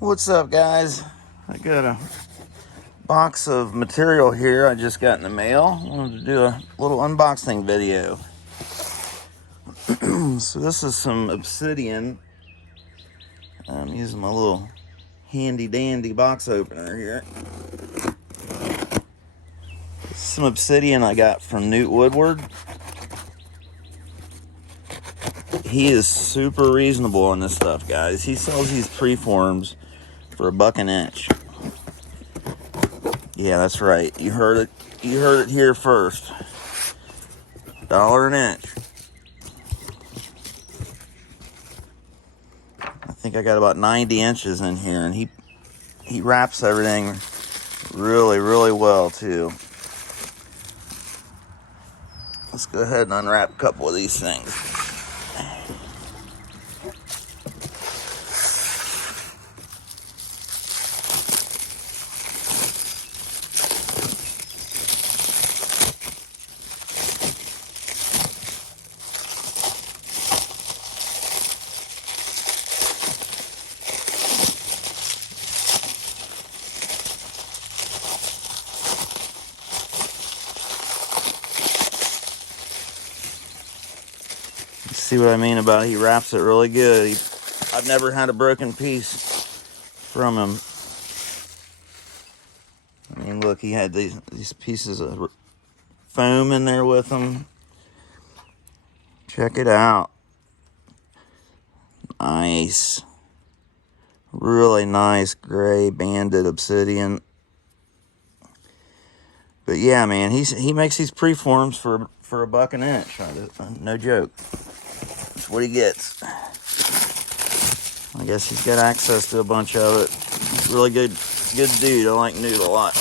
What's up, guys? I got a box of material here I just got in the mail. I wanted to do a little unboxing video. So this is some Obsidian. I'm using my little handy dandy box opener here. This is some Obsidian I got from Newt Woodward. He is super reasonable on this stuff, guys. He sells these preforms for $1 an inch. Yeah, that's right. You heard it. You heard it here first. $1 an inch. I think I got about 90 inches in here, and he wraps everything really, really well too. Let's go ahead and unwrap a couple of these things. See what I mean about he wraps it really good. I've never had a broken piece from him. I mean, look, he had these pieces of foam in there with him. Check it out. Nice. Really nice gray banded Obsidian. But yeah, man, he makes these preforms for $1 an inch. No joke. That's what he gets. I guess he's got access to a bunch of it. He's a really good dude. I like Newt a lot.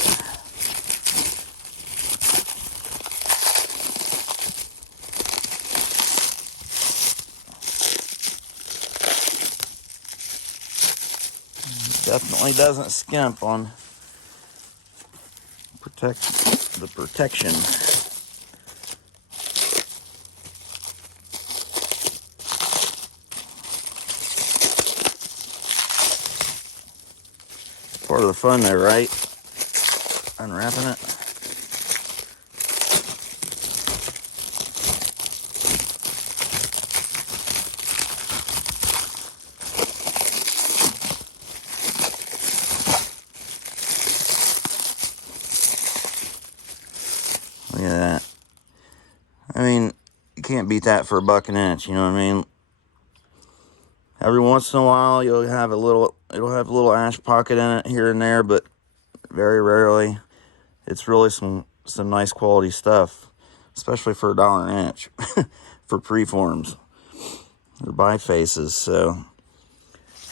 Definitely doesn't skimp on the protection. Part of the fun there, right? Unwrapping it. Look at that. I mean, you can't beat that for $1 an inch, you know what I mean? Every once in a while, it'll have a little ash pocket in it here and there, but very rarely. It's really some nice quality stuff, especially for $1 an inch for preforms or bifaces. So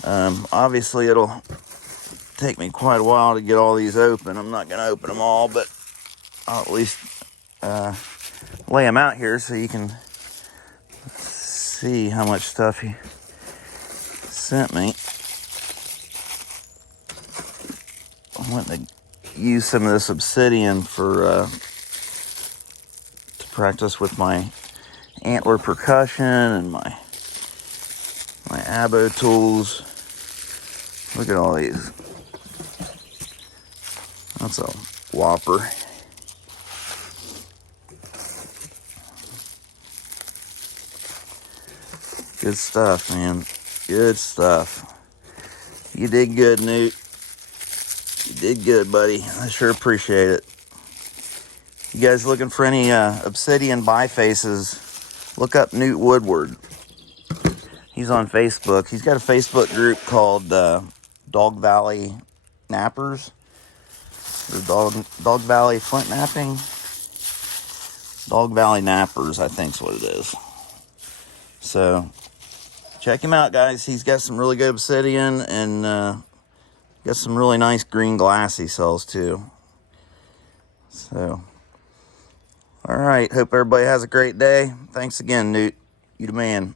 obviously it'll take me quite a while to get all these open. I'm not going to open them all, but I'll at least lay them out here so you can see how much stuff he sent me. I want to use some of this Obsidian to practice with my antler percussion and my abo tools. Look at all these. That's a whopper. Good stuff, man. Good stuff. You did good, Newt. You did good, buddy. I sure appreciate it. You guys looking for any Obsidian bifaces, look up Newt Woodward. He's on Facebook. He's got a Facebook group called Dog Valley Nappers. Or Dog Valley Flint Napping. Dog Valley Nappers, I think is what it is. So check him out, guys. He's got some really good Obsidian and got some really nice green glass he sells too. So, all right. Hope everybody has a great day. Thanks again, Newt. You the man.